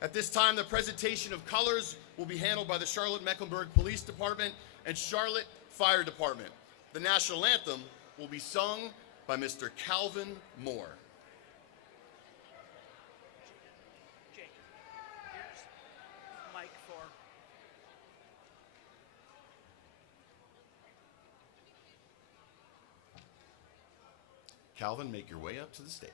At this time, the presentation of colors will be handled by the Charlotte-Mecklenburg Police Department and Charlotte Fire Department. The national anthem will be sung by Mr. Calvin Moore. Jake, here's Mike for. Calvin, make your way up to the stage.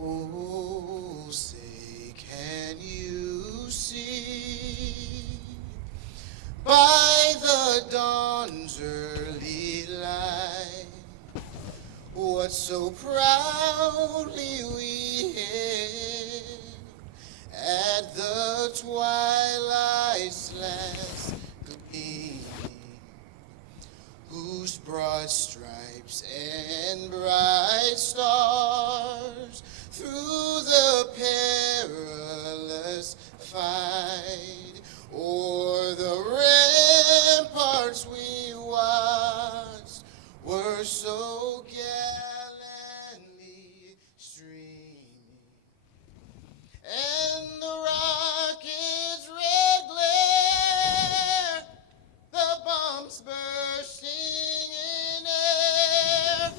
Oh, say, can you see by the dawn's early light what so proudly we hailed at the twilight's last gleaming, whose broad stripes and bright stars through the perilous fight o'er the ramparts we watched were so gallantly streaming, and the rocket's red glare, the bombs bursting in air,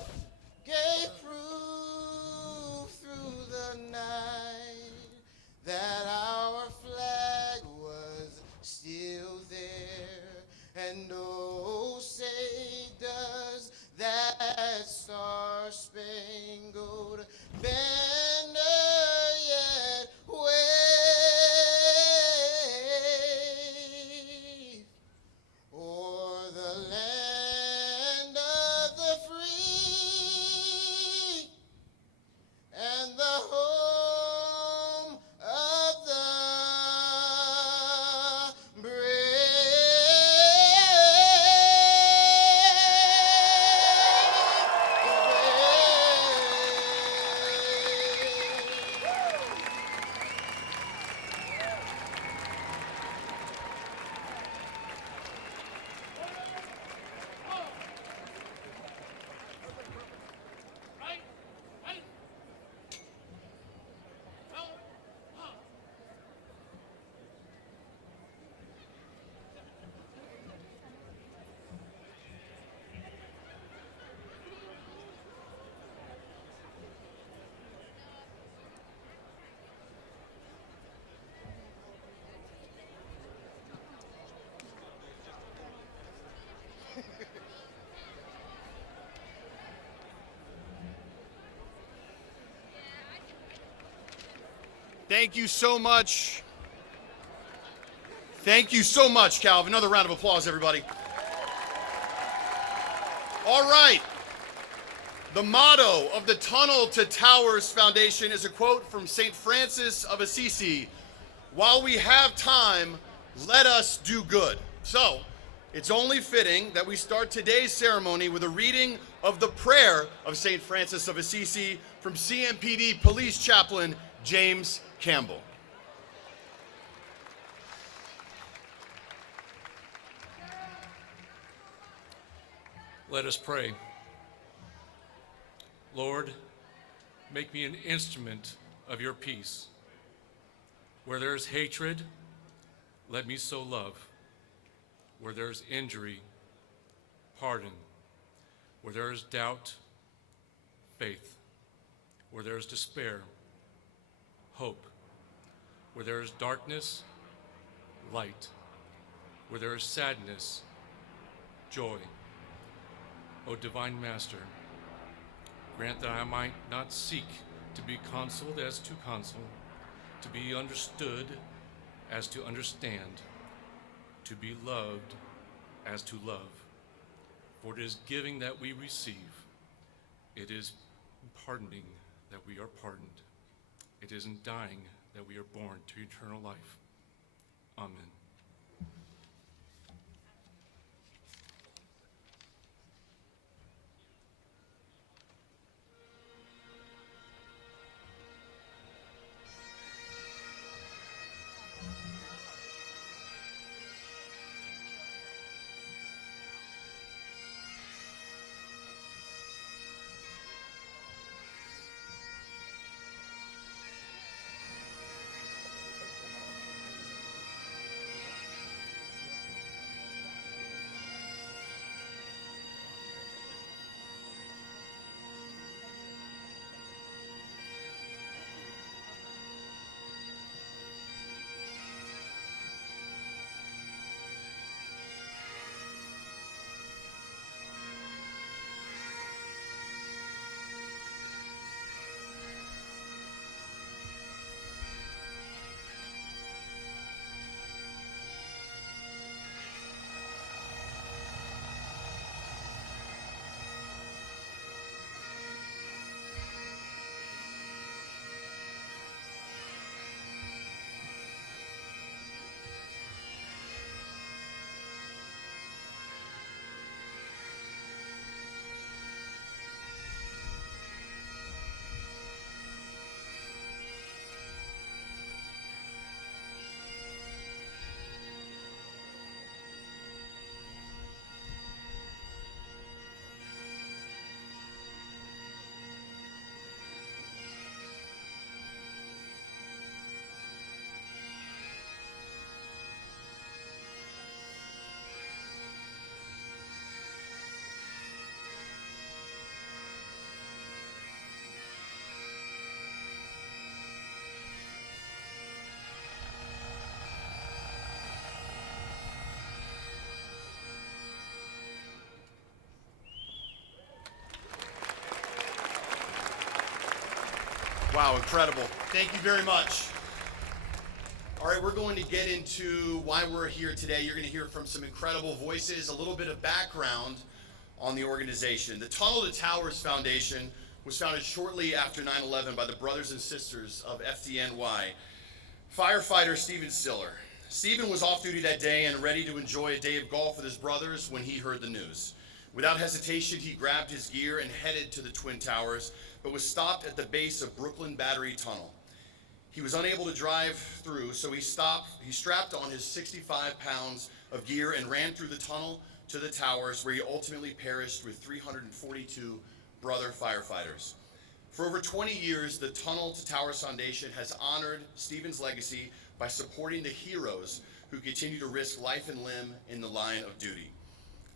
Thank you so much. Thank you so much, Calvin. Another round of applause, everybody. All right. The motto of the Tunnel to Towers Foundation is a quote from St. Francis of Assisi: "While we have time, let us do good." So, it's only fitting that we start today's ceremony with a reading of the prayer of St. Francis of Assisi from CMPD Police Chaplain James Campbell. Let us pray. Lord, make me an instrument of your peace. Where there is hatred, let me sow love. Where there is injury, pardon. Where there is doubt, faith. Where there is despair, hope. Where there is darkness, light. Where there is sadness, joy. O divine Master, grant that I might not seek to be consoled as to console, to be understood as to understand, to be loved as to love. For it is giving that we receive. It is pardoning that we are pardoned. It is in dying that we are born to eternal life. Amen. Wow, incredible. Thank you very much. All right, we're going to get into why we're here today. You're going to hear from some incredible voices, a little bit of background on the organization. The Tunnel to Towers Foundation was founded shortly after 9/11 by the brothers and sisters of FDNY. Firefighter Stephen Stiller. Stephen was off duty that day and ready to enjoy a day of golf with his brothers when he heard the news. Without hesitation, he grabbed his gear and headed to the Twin Towers, but was stopped at the base of Brooklyn Battery Tunnel. He was unable to drive through, so he strapped on his 65 pounds of gear and ran through the tunnel to the towers, where he ultimately perished with 342 brother firefighters. For over 20 years, the Tunnel to Towers Foundation has honored Stephen's legacy by supporting the heroes who continue to risk life and limb in the line of duty.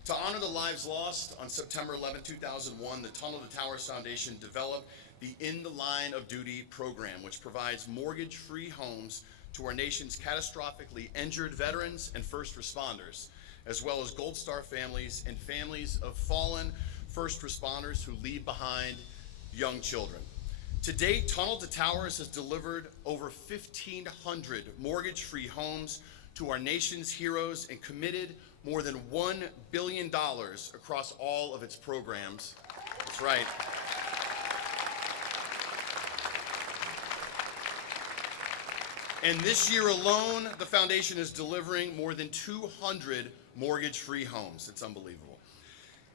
To honor the lives lost, on September 11, 2001, the Tunnel to Towers Foundation developed the In the Line of Duty program, which provides mortgage-free homes to our nation's catastrophically injured veterans and first responders, as well as Gold Star families and families of fallen first responders who leave behind young children. To date, Tunnel to Towers has delivered over 1,500 mortgage-free homes to our nation's heroes and committed more than $1 billion across all of its programs. That's right. And this year alone, the foundation is delivering more than 200 mortgage-free homes. It's unbelievable.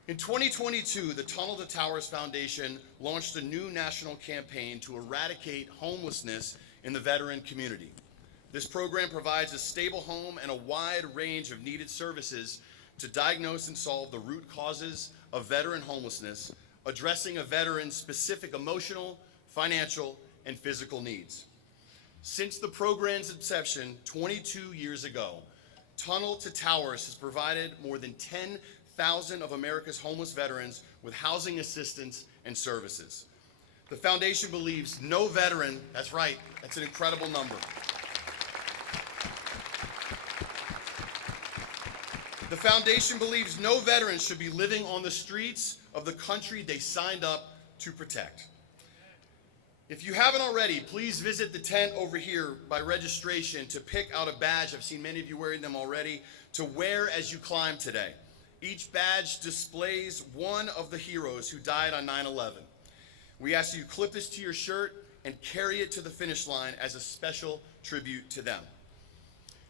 In 2022, the Tunnel to Towers Foundation launched a new national campaign to eradicate homelessness in the veteran community. This program provides a stable home and a wide range of needed services to diagnose and solve the root causes of veteran homelessness, addressing a veteran's specific emotional, financial, and physical needs. Since the program's inception 22 years ago, Tunnel to Towers has provided more than 10,000 of America's homeless veterans with housing assistance and services. The foundation believes no veteran, that's right, that's an incredible number. The foundation believes no veteran should be living on the streets of the country they signed up to protect. If you haven't already, please visit the tent over here by registration to pick out a badge. I've seen many of you wearing them already, to wear as you climb today. Each badge displays one of the heroes who died on 9/11. We ask you to clip this to your shirt and carry it to the finish line as a special tribute to them.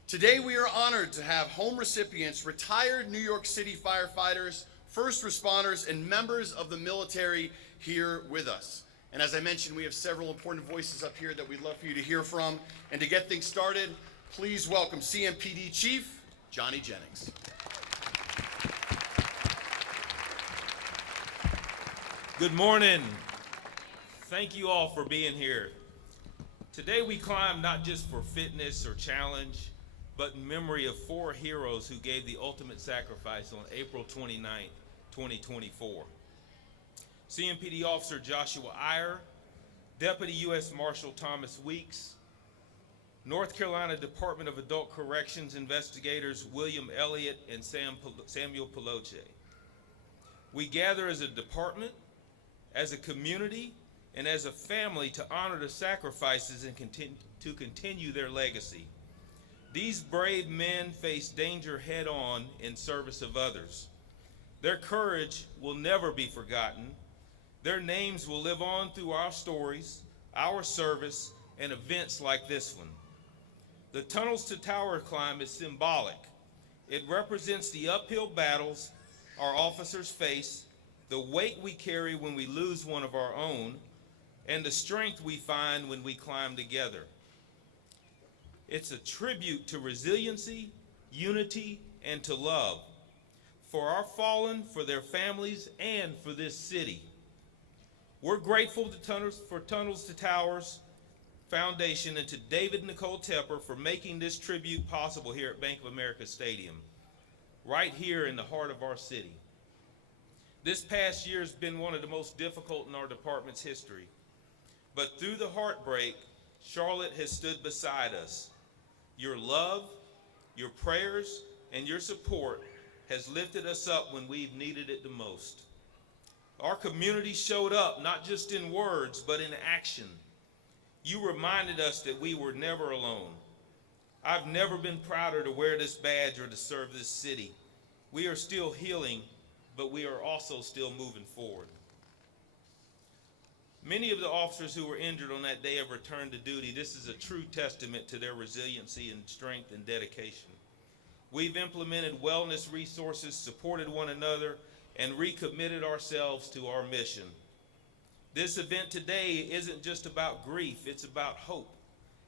Today we are honored to have home recipients, retired New York City firefighters, first responders, and members of the military here with us. And as I mentioned, we have several important voices up here that we'd love for you to hear from. And to get things started, please welcome CMPD Chief Johnny Jennings. Good morning. Thank you all for being here. Today we climb not just for fitness or challenge, but in memory of 4 heroes who gave the ultimate sacrifice on April 29th, 2024. CMPD Officer Joshua Iyer, Deputy U.S. Marshal Thomas Weeks, North Carolina Department of Adult Corrections investigators William Elliott and Samuel Peloche. We gather as a department, as a community, and as a family to honor the sacrifices and continue their legacy. These brave men face danger head-on in service of others. Their courage will never be forgotten. Their names will live on through our stories, our service, and events like this one. The Tunnels to Tower climb is symbolic. It represents the uphill battles our officers face, the weight we carry when we lose one of our own, and the strength we find when we climb together. It's a tribute to resiliency, unity, and to love, for our fallen, for their families, and for this city. We're grateful to Tunnels to Towers Foundation and to David Nicole Tepper for making this tribute possible here at Bank of America Stadium, right here in the heart of our city. This past year has been one of the most difficult in our department's history, but through the heartbreak, Charlotte has stood beside us. Your love, your prayers, and your support has lifted us up when we've needed it the most. Our community showed up, not just in words, but in action. You reminded us that we were never alone. I've never been prouder to wear this badge or to serve this city. We are still healing, but we are also still moving forward. Many of the officers who were injured on that day have returned to duty. This is a true testament to their resiliency and strength and dedication. We've implemented wellness resources, supported one another, and recommitted ourselves to our mission. This event today isn't just about grief, it's about hope.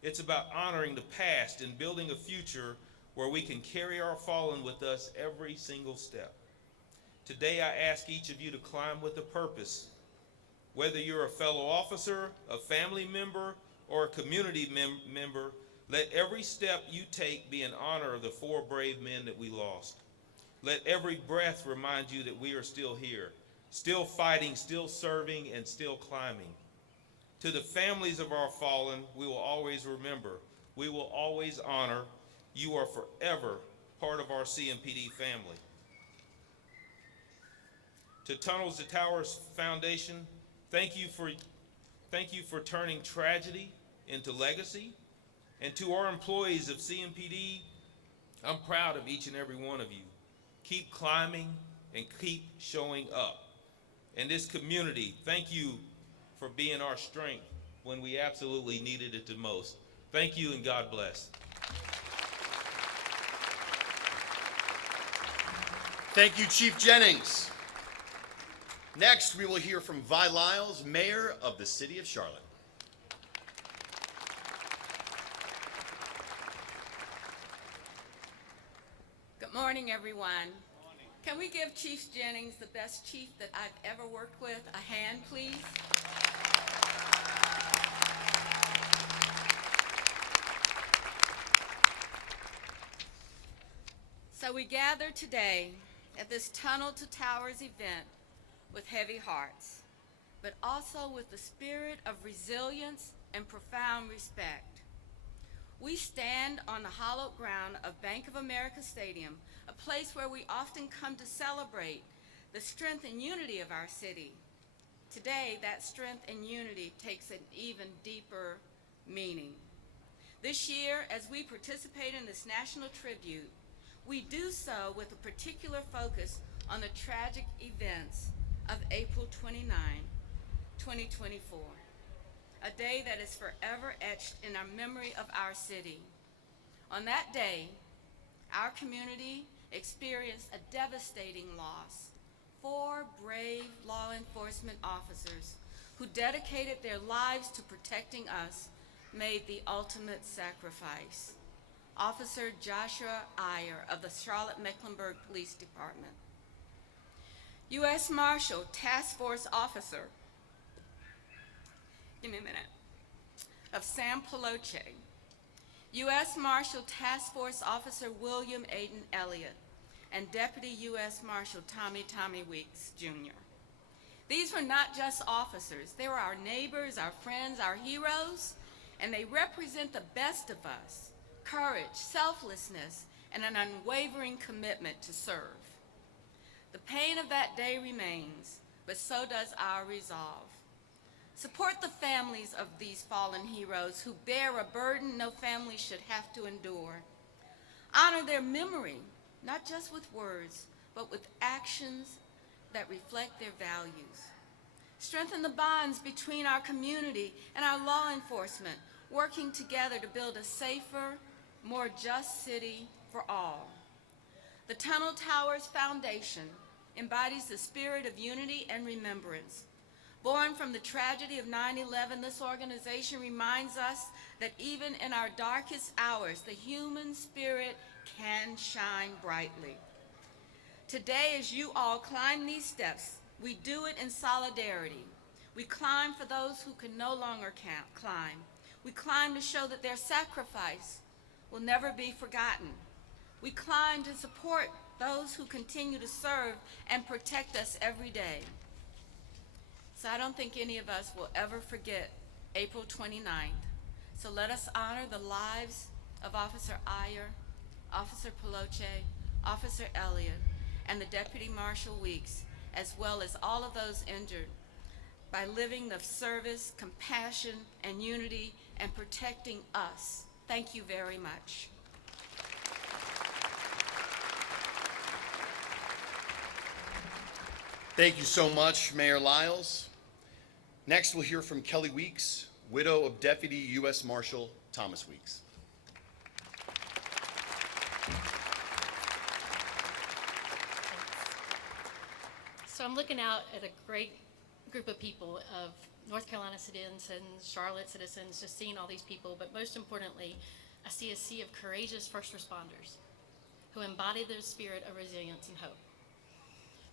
It's about honoring the past and building a future where we can carry our fallen with us every single step. Today I ask each of you to climb with a purpose. Whether you're a fellow officer, a family member, or a community member, let every step you take be in honor of the 4 brave men that we lost. Let every breath remind you that we are still here, still fighting, still serving, and still climbing. To the families of our fallen, we will always remember, we will always honor. You are forever part of our CMPD family. To Tunnels to Towers Foundation, thank you Thank you for turning tragedy into legacy. And to our employees of CMPD, I'm proud of each and every one of you. Keep climbing and keep showing up. And this community, thank you for being our strength when we absolutely needed it the most. Thank you and God bless. Thank you, Chief Jennings. Next, we will hear from Vi Lyles, Mayor of the City of Charlotte. Good morning, everyone. Can we give Chief Jennings, the best chief that I've ever worked with, a hand, please? So we gather today at this Tunnel to Towers event with heavy hearts, but also with the spirit of resilience and profound respect. We stand on the hallowed ground of Bank of America Stadium, a place where we often come to celebrate the strength and unity of our city. Today, that strength and unity takes an even deeper meaning. This year, as we participate in this national tribute, we do so with a particular focus on the tragic events of April 29, 2024. A day that is forever etched in our memory of our city. On that day, our community experienced a devastating loss. 4 brave law enforcement officers who dedicated their lives to protecting us made the ultimate sacrifice. Officer Joshua Iyer of the Charlotte-Mecklenburg Police Department. U.S. Marshal Task Force Officer, give me a minute, of Sam Peloche, U.S. Marshal Task Force Officer William Aiden Elliott, and Deputy U.S. Marshal Tommy Weeks, Jr. These were not just officers. They were our neighbors, our friends, our heroes, and they represent the best of us: courage, selflessness, and an unwavering commitment to serve. The pain of that day remains, but so does our resolve. Support the families of these fallen heroes who bear a burden no family should have to endure. Honor their memory, not just with words, but with actions that reflect their values. Strengthen the bonds between our community and our law enforcement, working together to build a safer, more just city for all. The Tunnel Towers Foundation embodies the spirit of unity and remembrance. Born from the tragedy of 9/11, this organization reminds us that even in our darkest hours, the human spirit can shine brightly. Today, as you all climb these steps, we do it in solidarity. We climb for those who can no longer climb. We climb to show that their sacrifice will never be forgotten. We climb to support those who continue to serve and protect us every day. So I don't think any of us will ever forget April 29th. So let us honor the lives of Officer Iyer, Officer Peloche, Officer Elliott, and the Deputy Marshal Weeks, as well as all of those injured, by living the service, compassion, and unity, and protecting us. Thank you very much. Thank you so much, Mayor Lyles. Next, we'll hear from Kelly Weeks, widow of Deputy U.S. Marshal Thomas Weeks. So I'm looking out at a great group of people, of North Carolina citizens, Charlotte citizens, just seeing all these people, but most importantly, I see a sea of courageous first responders who embody the spirit of resilience and hope.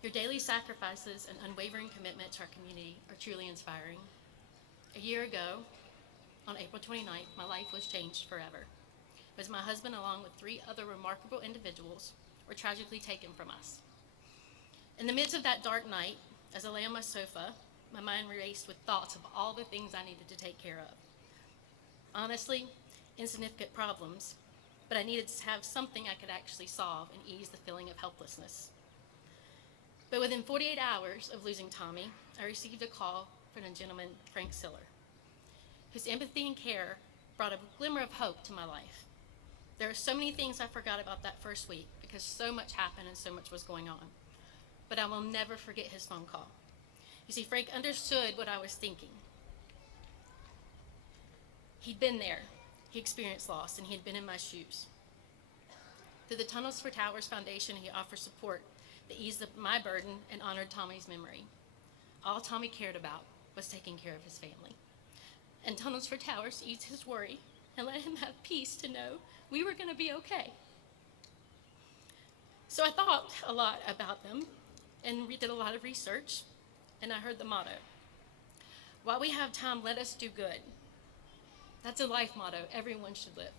Your daily sacrifices and unwavering commitment to our community are truly inspiring. A year ago, on April 29th, my life was changed forever, as my husband, along with 3 other remarkable individuals, were tragically taken from us. In the midst of that dark night, as I lay on my sofa, my mind raced with thoughts of all the things I needed to take care of. Honestly, insignificant problems, but I needed to have something I could actually solve and ease the feeling of helplessness. But within 48 hours of losing Tommy, I received a call from a gentleman, Frank Siller. whose empathy and care brought a glimmer of hope to my life. There are so many things I forgot about that first week because so much happened and so much was going on. But I will never forget his phone call. You see, Frank understood what I was thinking. He'd been there. He experienced loss, and he had been in my shoes. Through the Tunnels for Towers Foundation, he offered support that eased my burden and honored Tommy's memory. All Tommy cared about was taking care of his family. And Tunnels for Towers eased his worry and let him have peace to know we were going to be okay. So I thought a lot about them and did a lot of research, and I heard the motto, "While we have time, let us do good." That's a life motto everyone should live.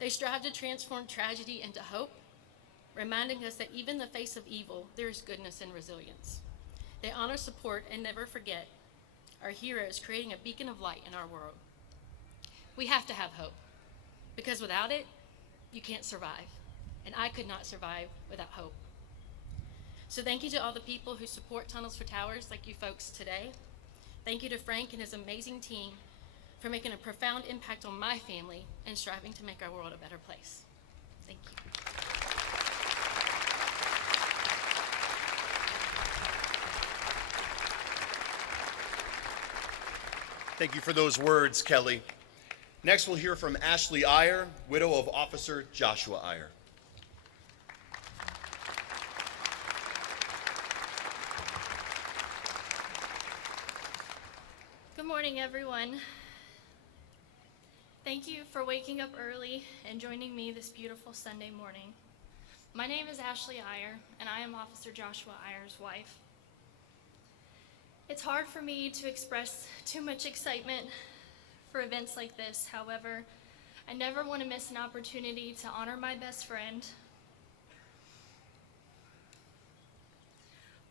They strive to transform tragedy into hope, reminding us that even in the face of evil, there is goodness and resilience. They honor, support, and never forget our heroes, creating a beacon of light in our world. We have to have hope, because without it, you can't survive, and I could not survive without hope. So thank you to all the people who support Tunnels for Towers, like you folks today. Thank you to Frank and his amazing team for making a profound impact on my family and striving to make our world a better place. Thank you. Thank you for those words, Kelly. Next, we'll hear from Ashley Iyer, widow of Officer Joshua Iyer. Good morning, everyone. Thank you for waking up early and joining me this beautiful Sunday morning. My name is Ashley Iyer, and I am Officer Joshua Iyer's wife. It's hard for me to express too much excitement for events like this. However, I never want to miss an opportunity to honor my best friend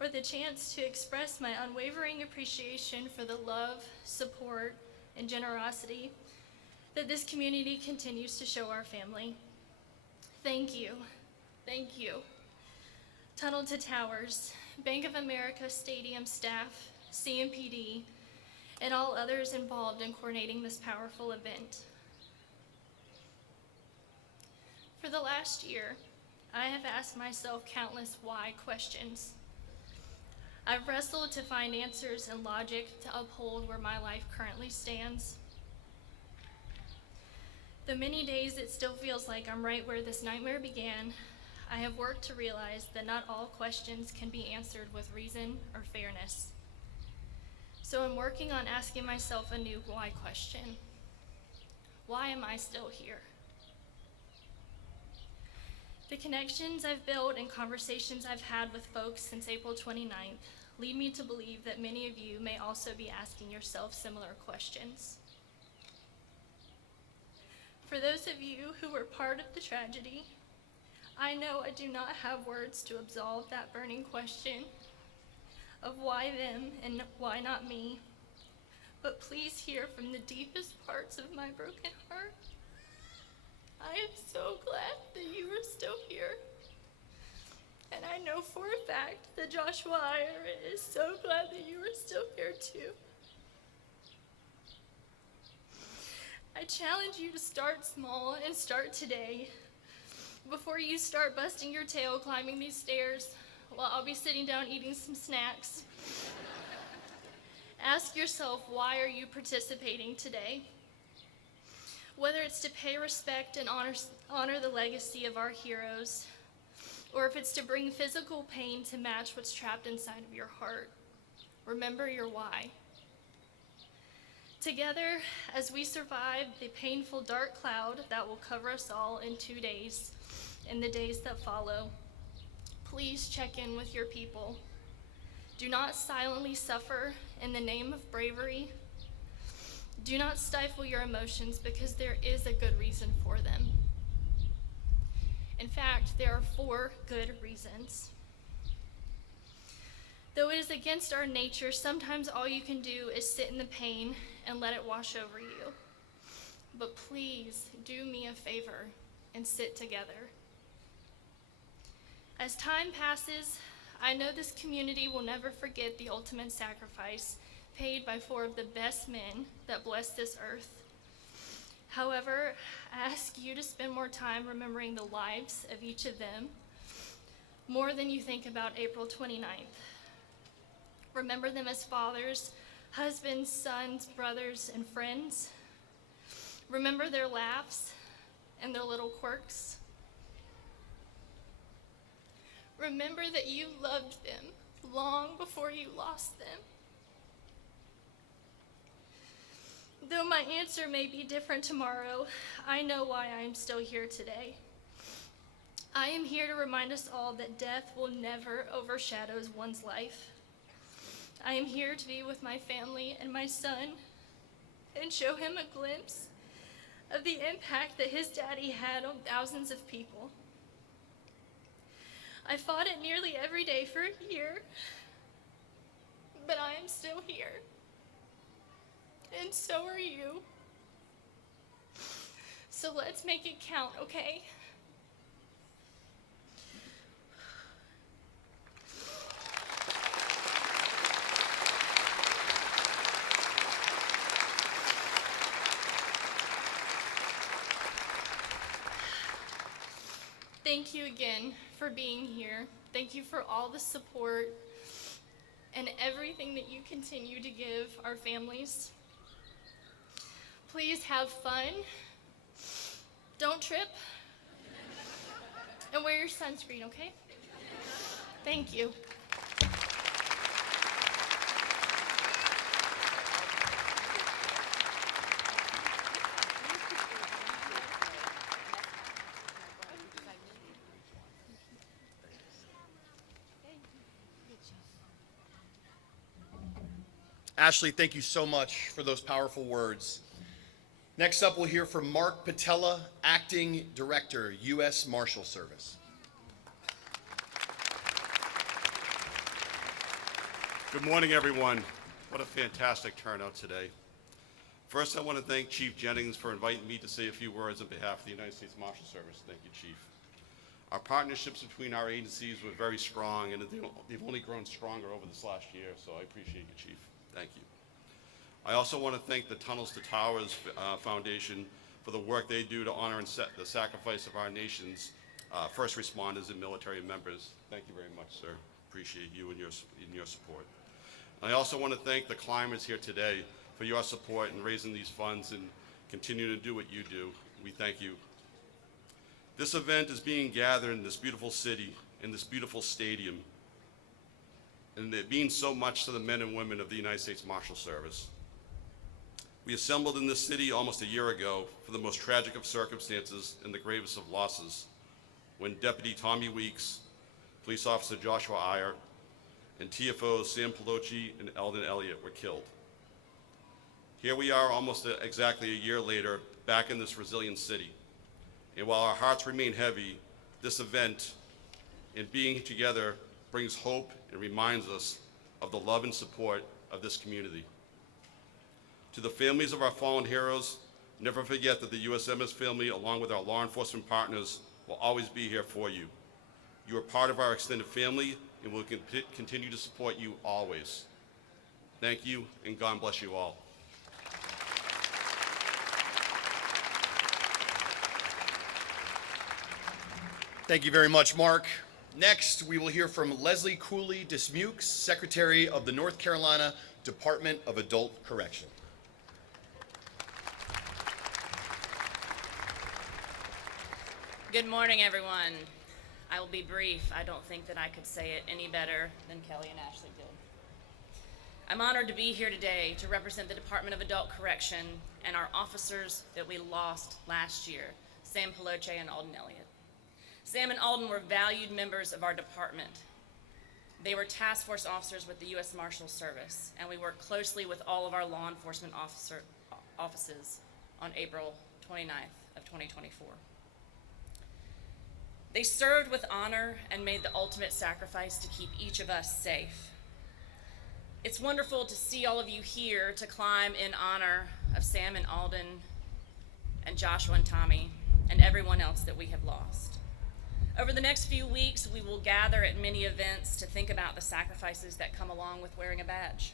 or the chance to express my unwavering appreciation for the love, support, and generosity that this community continues to show our family. Thank you. Thank you. Tunnel to Towers, Bank of America Stadium staff, CMPD, and all others involved in coordinating this powerful event. For the last year, I have asked myself countless why questions. I've wrestled to find answers and logic to uphold where my life currently stands. The many days it still feels like I'm right where this nightmare began, I have worked to realize that not all questions can be answered with reason or fairness. So I'm working on asking myself a new why question. Why am I still here? The connections I've built and conversations I've had with folks since April 29th lead me to believe that many of you may also be asking yourself similar questions. For those of you who were part of the tragedy, I know I do not have words to absolve that burning question of why them and why not me, but please hear from the deepest parts of my broken heart. I am so glad that you are still here, and I know for a fact that Joshua Iyer is so glad that you are still here too. I challenge you to start small and start today. Before you start busting your tail climbing these stairs, while I'll be sitting down eating some snacks, ask yourself, why are you participating today? Whether it's to pay respect and honor the legacy of our heroes, or if it's to bring physical pain to match what's trapped inside of your heart, remember your why. Together, as we survive the painful dark cloud that will cover us all in 2 days and the days that follow, please check in with your people. Do not silently suffer in the name of bravery. Do not stifle your emotions, because there is a good reason for them. In fact, there are 4 good reasons. Though it is against our nature, sometimes all you can do is sit in the pain and let it wash over you. But please do me a favor and sit together. As time passes, I know this community will never forget the ultimate sacrifice paid by 4 of the best men that bless this earth. However, I ask you to spend more time remembering the lives of each of them, more than you think about April 29th. Remember them as fathers, husbands, sons, brothers, and friends. Remember their laughs and their little quirks. Remember that you loved them long before you lost them. Though my answer may be different tomorrow, I know why I am still here today. I am here to remind us all that death will never overshadow one's life. I am here to be with my family and my son and show him a glimpse of the impact that his daddy had on thousands of people. I fought it nearly every day for a year, but I am still here. And so are you. So let's make it count, okay? Thank you again for being here. Thank you for all the support and everything that you continue to give our families. Please have fun. Don't trip. And wear your sunscreen, okay? Thank you. Ashley, thank you so much for those powerful words. Next up, we'll hear from Mark Patella, Acting Director, U.S. Marshal Service. Good morning, everyone. What a fantastic turnout today. First, I want to thank Chief Jennings for inviting me to say a few words on behalf of the United States Marshal Service. Thank you, Chief. Our partnerships between our agencies were very strong, and they've only grown stronger over this last year, so I appreciate you, Chief. Thank you. I also want to thank the Tunnels to Towers Foundation for the work they do to honor and the sacrifice of our nation's first responders and military members. Thank you very much, sir. Appreciate you and your support. And I also want to thank the climbers here today for your support in raising these funds and continue to do what you do. We thank you. This event is being gathered in this beautiful city, in this beautiful stadium, and it means so much to the men and women of the United States Marshal Service. We assembled in this city almost a year ago for the most tragic of circumstances and the gravest of losses, when Deputy Tommy Weeks, Police Officer Joshua Iyer, and TFOs Sam Pelosi and Eldon Elliott were killed. Here we are almost exactly a year later, back in this resilient city. And while our hearts remain heavy, this event and being together brings hope and reminds us of the love and support of this community. To the families of our fallen heroes, never forget that the USMS family, along with our law enforcement partners, will always be here for you. You are part of our extended family, and we'll continue to support you always. Thank you, and God bless you all. Thank you very much, Mark. Next, we will hear from Leslie Cooley Dismukes, Secretary of the North Carolina Department of Adult Correction. Good morning, everyone. I will be brief. I don't think that I could say it any better than Kelly and Ashley did. I'm honored to be here today to represent the Department of Adult Correction and our officers that we lost last year, Sam Peloche and Alden Elliott. Sam and Alden were valued members of our department. They were task force officers with the U.S. Marshal Service, and we worked closely with all of our law enforcement offices on April 29th of 2024. They served with honor and made the ultimate sacrifice to keep each of us safe. It's wonderful to see all of you here to climb in honor of Sam and Alden and Joshua and Tommy and everyone else that we have lost. Over the next few weeks, we will gather at many events to think about the sacrifices that come along with wearing a badge.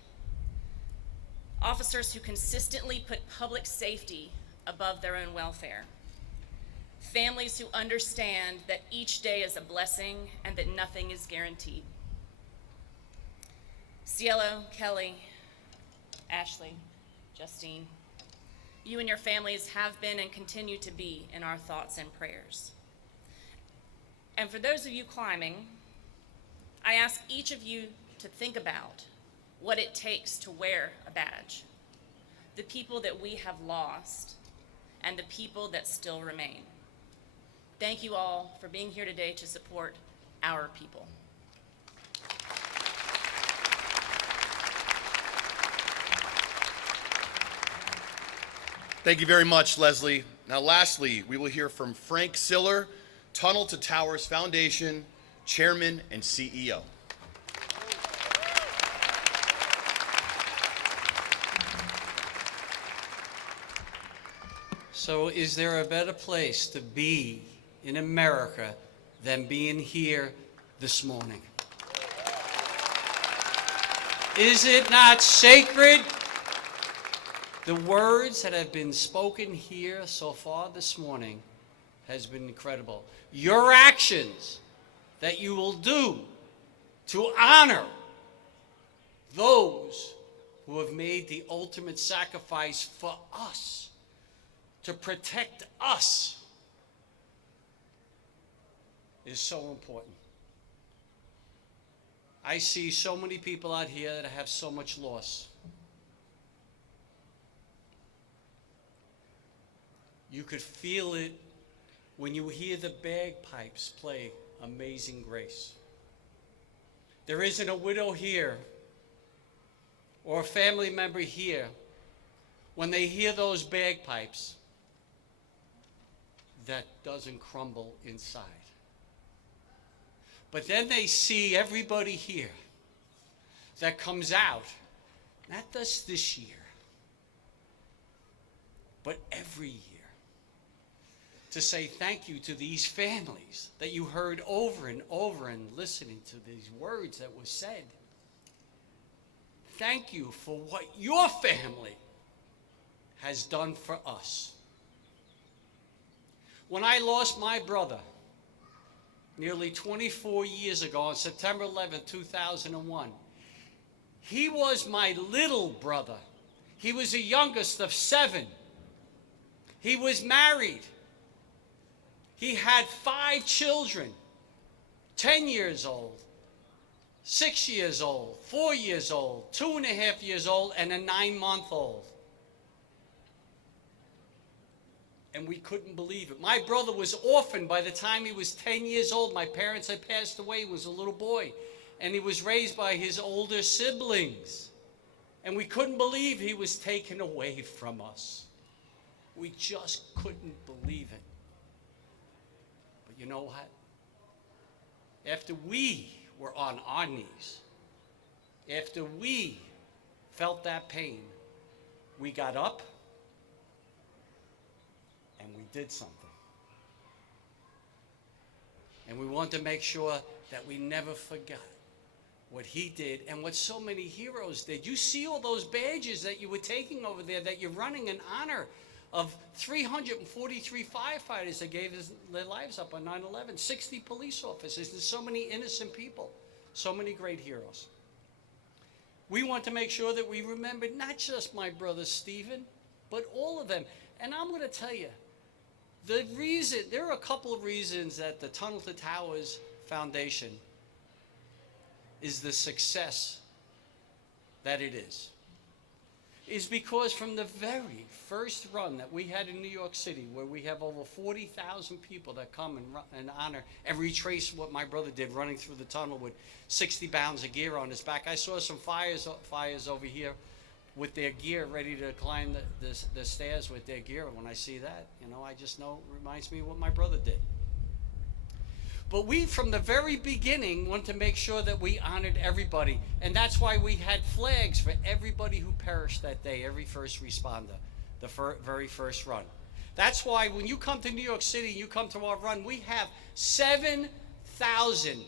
officers who consistently put public safety above their own welfare, families who understand that each day is a blessing and that nothing is guaranteed. Cielo, Kelly, Ashley, Justine, you and your families have been and continue to be in our thoughts and prayers. And for those of you climbing, I ask each of you to think about what it takes to wear a badge, the people that we have lost, and the people that still remain. Thank you all for being here today to support our people. Thank you very much, Leslie. Now, lastly, we will hear from Frank Siller, Tunnel to Towers Foundation Chairman and CEO. So is there a better place to be in America than being here this morning? Is it not sacred? The words that have been spoken here so far this morning has been incredible. Your actions that you will do to honor those who have made the ultimate sacrifice for us, to protect us, is so important. I see so many people out here that have so much loss. You could feel it when you hear the bagpipes play Amazing Grace. There isn't a widow here or a family member here, when they hear those bagpipes, that doesn't crumble inside. But then they see everybody here that comes out, not just this year, but every year, to say thank you to these families that you heard over and over and listening to these words that were said. Thank you for what your family has done for us. When I lost my brother nearly 24 years ago on September 11, 2001, he was my little brother. He was the youngest of 7. He was married. He had 5 children, 10 years old, 6 years old, 4 years old, 2.5 years old, and a 9-month-old. And we couldn't believe it. My brother was orphaned by the time he was 10 years old. My parents had passed away. He was a little boy. And he was raised by his older siblings. And we couldn't believe he was taken away from us. We just couldn't believe it. But you know what? After we were on our knees, after we felt that pain, we got up and we did something. And we want to make sure that we never forgot what he did and what so many heroes did. You see all those badges that you were taking over there, that you're running in honor of 343 firefighters that gave their lives up on 9/11, 60 police officers, and so many innocent people, so many great heroes. We want to make sure that we remember not just my brother Stephen, but all of them. And I'm going to tell you, there are a couple of reasons that the Tunnel to Towers Foundation is the success that it is because from the very first run that we had in New York City, where we have over 40,000 people that come and honor and retrace what my brother did, running through the tunnel with 60 pounds of gear on his back. I saw some fires over here with their gear, ready to climb the stairs with their gear. When I see that, I just know it reminds me of what my brother did. But we, from the very beginning, want to make sure that we honored everybody. And that's why we had flags for everybody who perished that day, every first responder, the very first run. That's why when you come to New York City, you come to our run, we have 7,000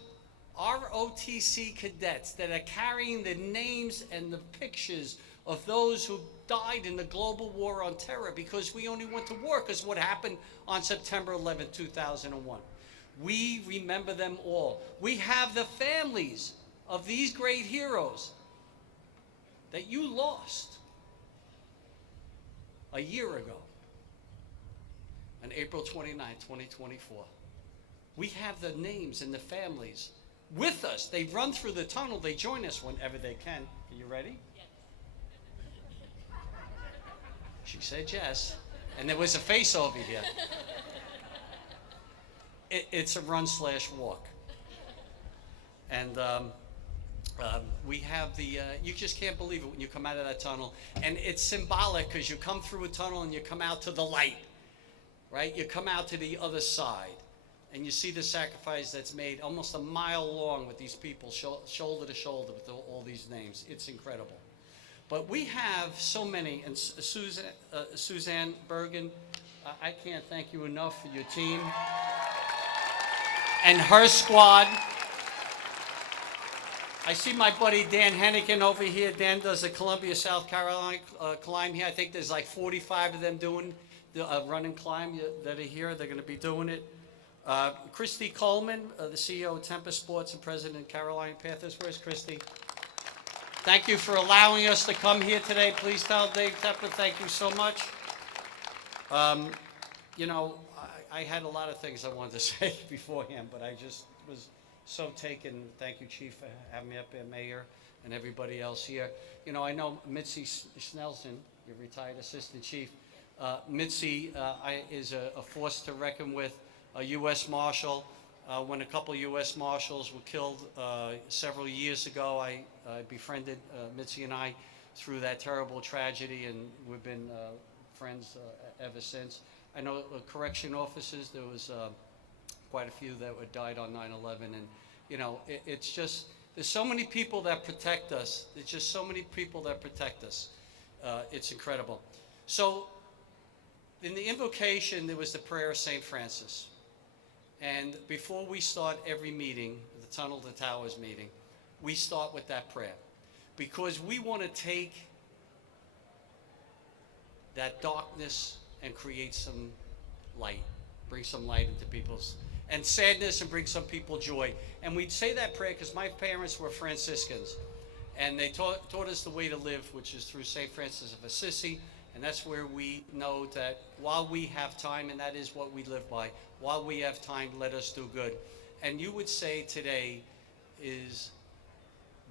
ROTC cadets that are carrying the names and the pictures of those who died in the global war on terror, because we only went to war because what happened on September 11, 2001. We remember them all. We have the families of these great heroes that you lost a year ago, on April 29, 2024. We have the names and the families with us. They run through the tunnel. They join us whenever they can. Are you ready? Yes. She said yes. And there was a face over here. It's a run/walk. And we have the, you just can't believe it when you come out of that tunnel. And it's symbolic because you come through a tunnel and you come out to the light, right? You come out to the other side. And you see the sacrifice that's made almost a mile long with these people, shoulder to shoulder with all these names. It's incredible. But we have so many, and Suzanne Bergen, I can't thank you enough for your team and her squad. I see my buddy Dan Hennigan over here. Dan does the Columbia, South Carolina climb here. I think there's like 45 of them doing the run and climb that are here. They're going to be doing it. Christy Coleman, the CEO of Tempest Sports and president of Carolina Panthers. Where's Christy? Thank you for allowing us to come here today. Please tell Dave Tepper thank you so much. You know, I had a lot of things I wanted to say beforehand, but I just was so taken. Thank you, Chief, for having me up here, Mayor, and everybody else here. You know, I know Mitzi Snelson, your retired Assistant Chief. Mitzi is a force to reckon with. A U.S. Marshal. When a couple of U.S. Marshals were killed several years ago, I befriended Mitzi and I through that terrible tragedy, and we've been friends ever since. I know correction officers, there was quite a few that died on 9/11, and you know, it's just, there's so many people that protect us. There's just so many people that protect us. It's incredible. So in the invocation, there was the prayer of St. Francis. And before we start every meeting, the Tunnel to Towers meeting, we start with that prayer. Because we want to take that darkness and create some light, bring some light into people's, and sadness, and bring some people joy. And we'd say that prayer because my parents were Franciscans. And they taught us the way to live, which is through St. Francis of Assisi. And that's where we know that while we have time, and that is what we live by, while we have time, let us do good. And you would say today is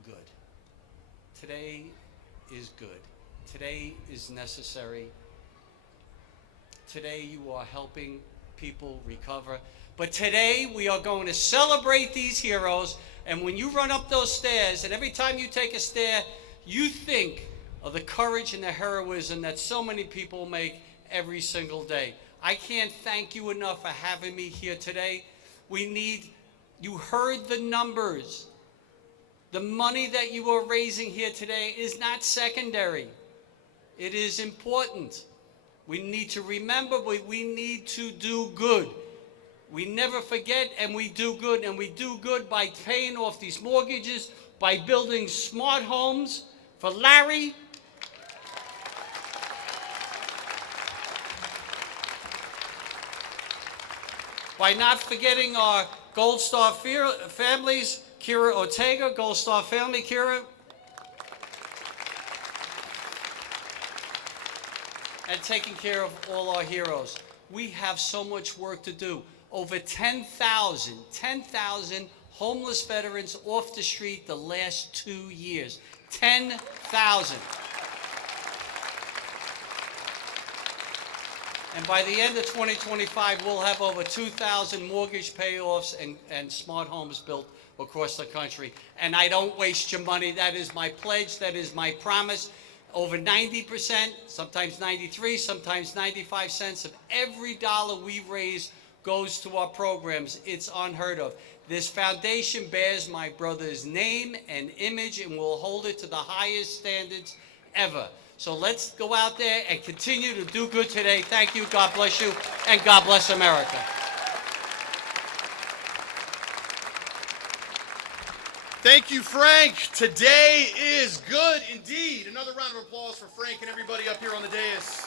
good. Today is good. Today is necessary. Today you are helping people recover. But today we are going to celebrate these heroes. And when you run up those stairs, and every time you take a stair, you think of the courage and the heroism that so many people make every single day. I can't thank you enough for having me here today. You heard the numbers. The money that you are raising here today is not secondary. It is important. We need to remember, we need to do good. We never forget, and we do good, and we do good by paying off these mortgages, by building smart homes for Larry, by not forgetting our Gold Star families, Kira Ortega, Gold Star family, Kira. And taking care of all our heroes. We have so much work to do. Over 10,000 homeless veterans off the street the last 2 years. 10,000. And by the end of 2025, we'll have over 2,000 mortgage payoffs and smart homes built across the country. And I don't waste your money. That is my pledge. That is my promise. Over 90%, sometimes 93, sometimes 95 cents of every dollar we raise goes to our programs. It's unheard of. This foundation bears my brother's name and image, and will hold it to the highest standards ever. So let's go out there and continue to do good today. Thank you. God bless you. And God bless America. Thank you, Frank. Today is good indeed. Another round of applause for Frank and everybody up here on the dais.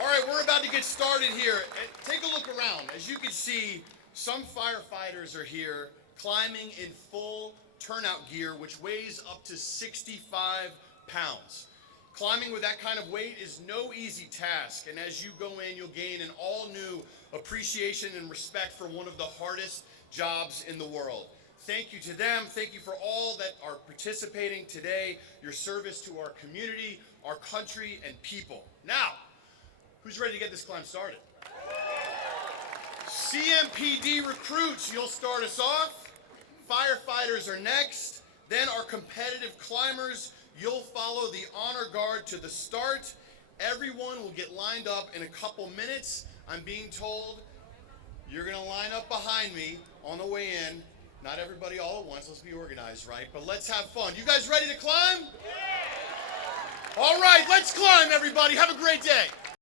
All right, we're about to get started here. Take a look around. As you can see, some firefighters are here climbing in full turnout gear, which weighs up to 65 pounds. Climbing with that kind of weight is no easy task, and as you go in, you'll gain an all-new appreciation and respect for one of the hardest jobs in the world. Thank you to them. Thank you for all that are participating today, your service to our community, our country, and people. Now, who's ready to get this climb started? CMPD recruits, you'll start us off. Firefighters are next. Then our competitive climbers, you'll follow the honor guard to the start. Everyone will get lined up in a couple minutes. I'm being told you're going to line up behind me on the way in. Not everybody all at once. Let's be organized, right? But let's have fun. You guys ready to climb? Yeah! All right, let's climb, everybody. Have a great day.